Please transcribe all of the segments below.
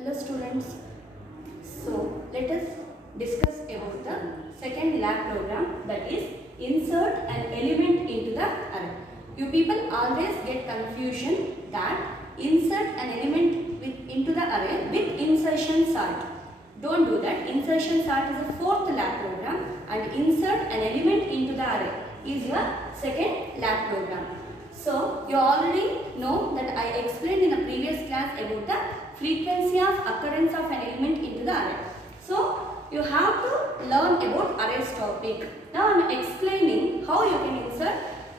Hello students. So let us discuss about the second lab program, that is insert an element into the array. You people always get confusion that insert an element into the array with insertion sort. Don't do that. Insertion sort is a fourth lab program and insert an element into the array is your second lab program. So you already know that I explained in the previous class about the frequency of occurrence of an element into the array. So you have to learn about arrays topic. Now I am explaining how you can insert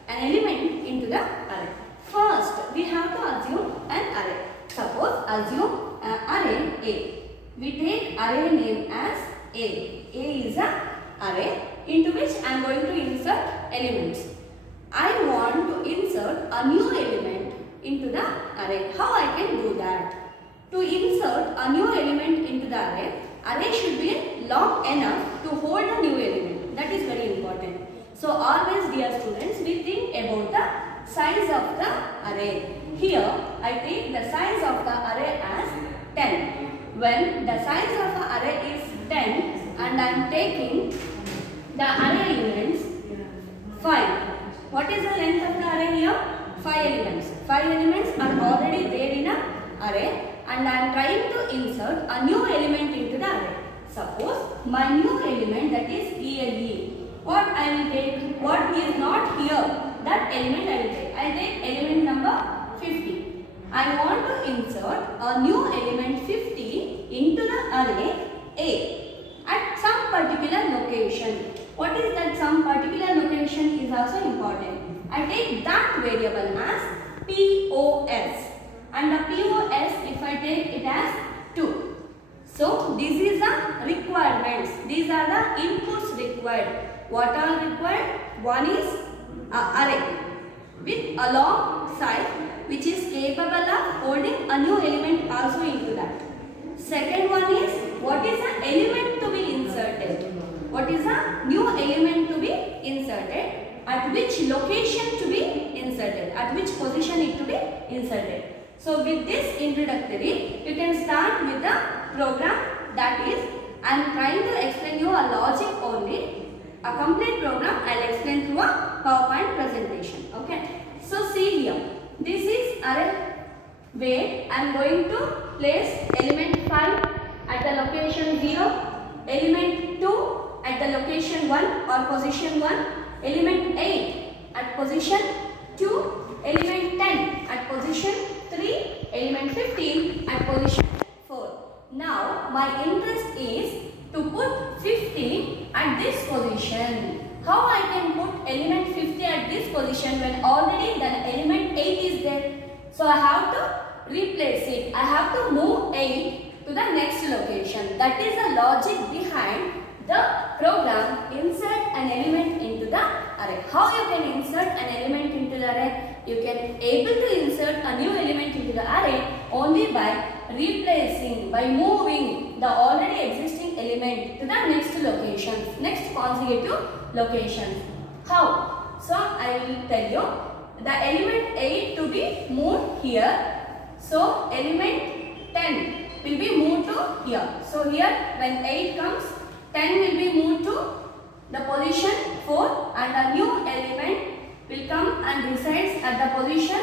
an element into the array. First we have to assume an array. Suppose assume array A. We take array name as A. A is an array into which I am going to insert elements. I want to insert a new element into the array. How I can do that? To insert a new element into the array should be long enough to hold a new element. That is very important. So always, dear students, we think about the size of the array. Here I take the size of the array as 10. When the size of the array is 10 and I am taking the array elements 5. What is the length of the array here? 5 elements. 5 elements are already there in an array and I am trying to insert a new element into the array. Suppose my new element, that is ELE. What I will take? What is not here? That element I will take. I will take element number 50. I want to insert a new element 50 into the array A at some particular location. What is that some particular location is also important. I take that variable as POS and the POS, if I take it as 2. So this is the requirements. These are the inputs required. What are required? One is array with a long size which is capable of holding a new element also into that. Second one is what is the element to be inserted. What is a new element to be inserted, at which location to be inserted, at which position it to be inserted. So with this introductory, you can start with the program, that is, I am trying to explain you a logic only. A complete program I will explain through a PowerPoint presentation. Okay. So see here, this is array where I am going to place element 5 at the location 0, element 2 at the location 1 or position 1, element 8 at position 2, element 10 at position 3, element 15 at position 4. Now my interest is to put 50 at this position. How I can put element 50 at this position when already the element 8 is there? So I have to replace it. I have to move 8 to the next location. That is the logic behind the program insert an element into the array. How you can insert an element into the array? You can able to insert a new element into the array only by replacing, by moving the already existing element to the next locations, next consecutive locations. How? So I will tell you the element 8 to be moved here. So element 10 will be moved to here. So here when 8 comes, 10 will be moved to the position 4 and a new element will come and resides at the position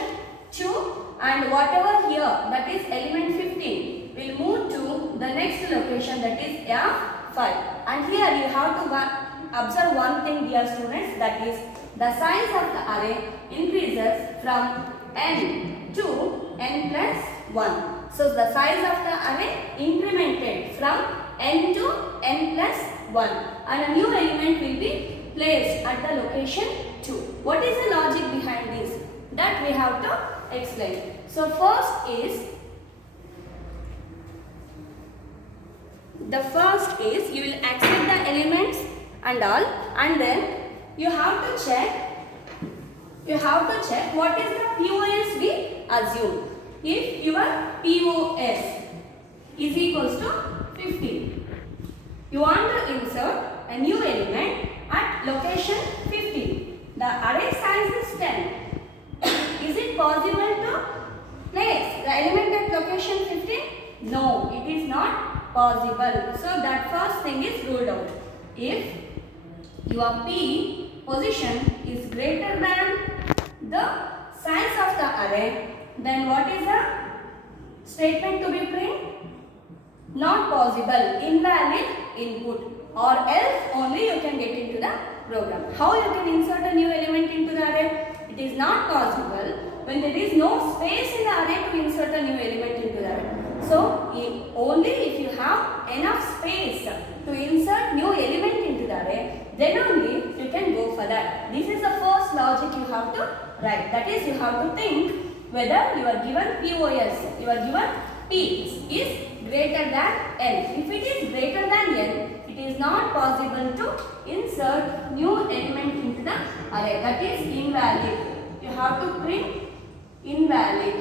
2 and whatever here, that is element 15, will move to the next location, that is F5. And here you have to observe one thing, dear students, that is the size of the array increases from n to n plus 1. So the size of the array incremented from n to n plus 1 and a new element will be placed at the location 2. What is the logic behind this? That we have to explain. So first is you will accept the elements and all, and then you have to check what is the POS we assume. If your POS is equals to 50, you want to insert a new element at location 50. The array size is 10. Is it possible to place the element at location 15? No, it possible. So that first thing is ruled out. If your P position is greater than the size of the array, then what is the statement to be printed? Not possible, invalid input, or else only you can get into the program. How you can insert a new element into the array? It is not possible when there is no space in the array to insert a new element into the array. So only if you have enough space to insert new element into the array, then only you can go for that. This is the first logic you have to write. That is, you have to think whether you are given POS, you are given P is greater than N. If it is greater than N, it is not possible to insert new element into the array. That is invalid. You have to print invalid.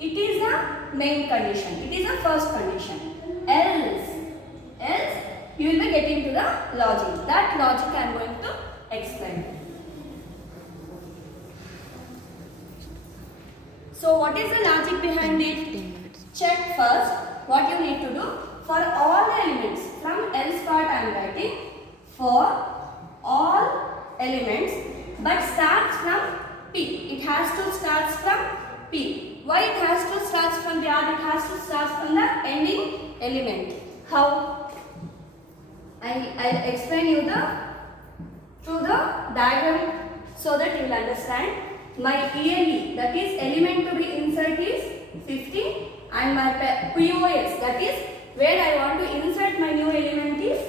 It is a main condition. It is a first condition. Else you will be getting to the logic. That logic I am going to explain. So what is the logic behind it? Check first what you need to do. For all the elements, from else part I am writing, for all elements, but starts from P. It has to start from P. Why it has to start from the R? It has to start from the ending element. How? I'll explain you through the diagram so that you will understand. My ELE, that is element to be inserted, is 50, and my POS, that is where I want to insert my new element, is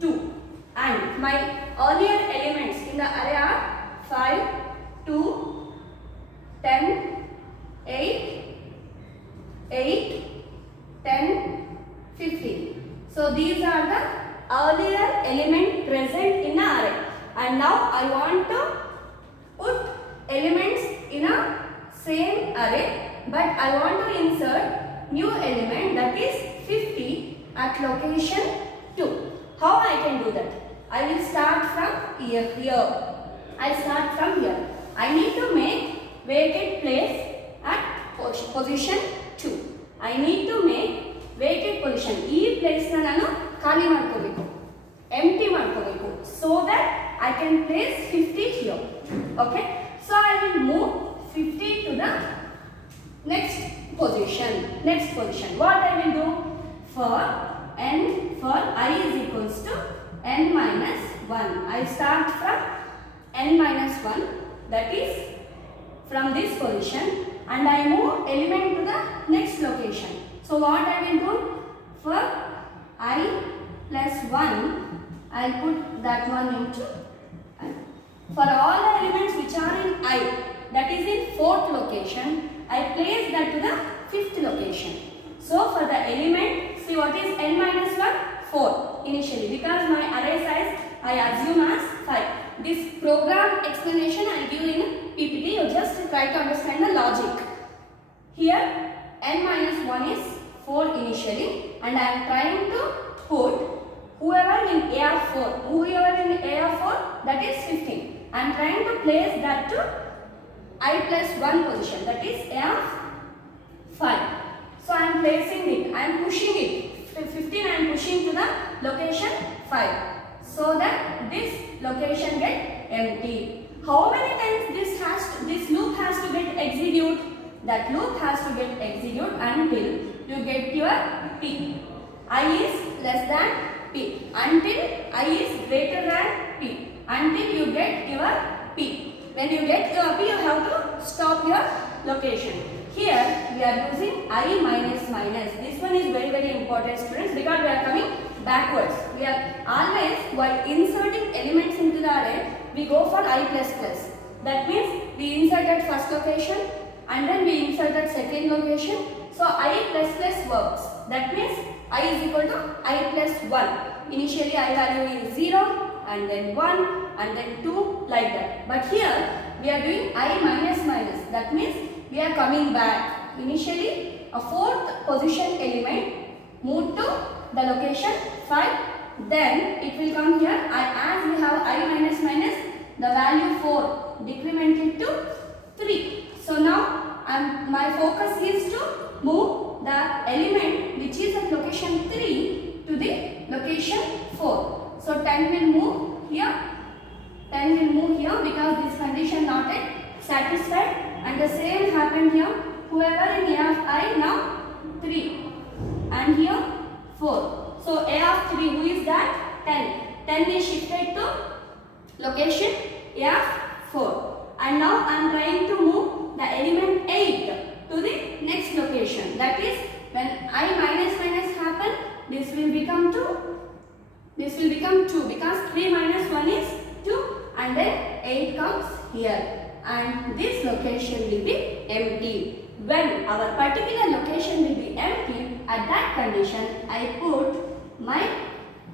2. And my earlier elements in the array are 5, 2, 10, 8, 8, 10, 15. So these are the earlier element present in the array. And now I want to put elements in a same array, but I want to insert new element, that is 50 at location 2. How I can do that? I will start from here. I start from here. I need to make vacant place at position 2. I need to make vacant position. Ee place na nanu khali madkobeku, empty madkobeku, so that I can place 50 here. Okay. So I will move 50 to the next position. What I will do? For I is equals to n minus 1. I start from n minus 1, that is from this position, and I move element to the next location. So what I will do? For I plus 1, I will put that one into I. For all the elements which are in I, that is in 4th location, I place that to the 5th location. So for the element, see what is n minus 1? 4 initially, because my array size I assume as 5. This program explanation I give in PPT, you just try to understand the logic. Here n minus 1 is 4 initially, and I am trying to put whoever in AR4, that is 15. I am trying to place that to I plus 1 position, that is AR5. So I am placing it, I am pushing it. 15 I am pushing to the location 5, so that this location get empty. How many times this loop has to get execute? That loop has to get execute until you get your P. I is less than P. Until I is greater than P. Until you get your P. When you get your P, you have to stop your location. Here we are using I minus minus. This one is very, very important, students, because we are coming backwards. We are always, while inserting elements into the array, we go for I plus plus. That means we inserted first location and then we inserted second location. So I plus plus works. That means I is equal to I plus 1. Initially I value is 0 and then 1 and then 2, like that. But here we are doing I minus minus. That means we are coming back. Initially a 4th position element moved to the location 5. Then it will come here. As we have I minus minus, the value 4 decremented to 3. So now my focus is to move the element which is at location So 10 will move here. 10 will move here because this condition not yet satisfied, and the same happened here. Whoever in A of I now 3 and here 4. So A of 3, who is that? 10. 10 is shifted to location A of 4, and now I am trying to move the element 8 to the next location. That is, when I minus minus happen, this will become 2. This will become 2 because 3 minus 1 is 2, and then 8 comes here, and this location will be empty. When our particular location will be empty, at that condition I put my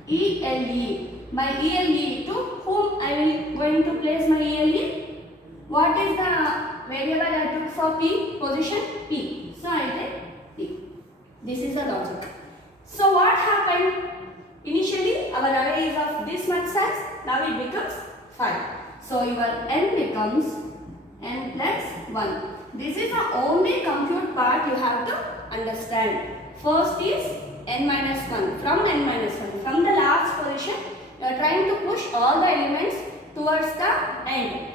ELE. My ELE, to whom I will going to place my ELE? What is the variable I took for P? Position P. So I take P. This is the logic. So what happened? Initially our array is of this much size. Now it becomes 5. So your n becomes n plus 1. This is the only compute part you have to understand. First is n minus 1. From n minus 1, from the last position, you are trying to push all the elements towards the end.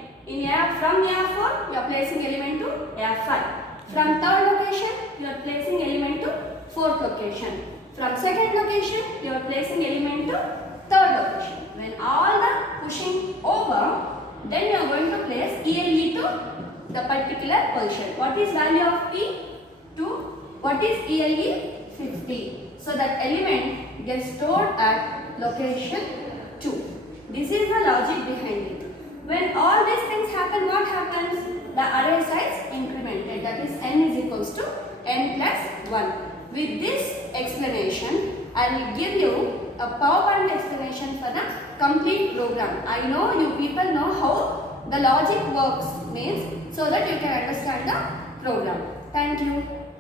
From A4, you are placing element to A5. From third location, you are placing element to fourth location. From second location, you are placing element to third location. When all the pushing over, then you are going to place ELE to the particular position. What is value of P? 2. What is ELE? 50. So that element gets stored at location 2. This is the logic behind it. When all these things happen, what happens? The array size incremented, that is n is equals to n plus 1. With this explanation, I will give you a PowerPoint explanation for the complete program. I know you people know how the logic works means, so that you can understand the program. Thank you.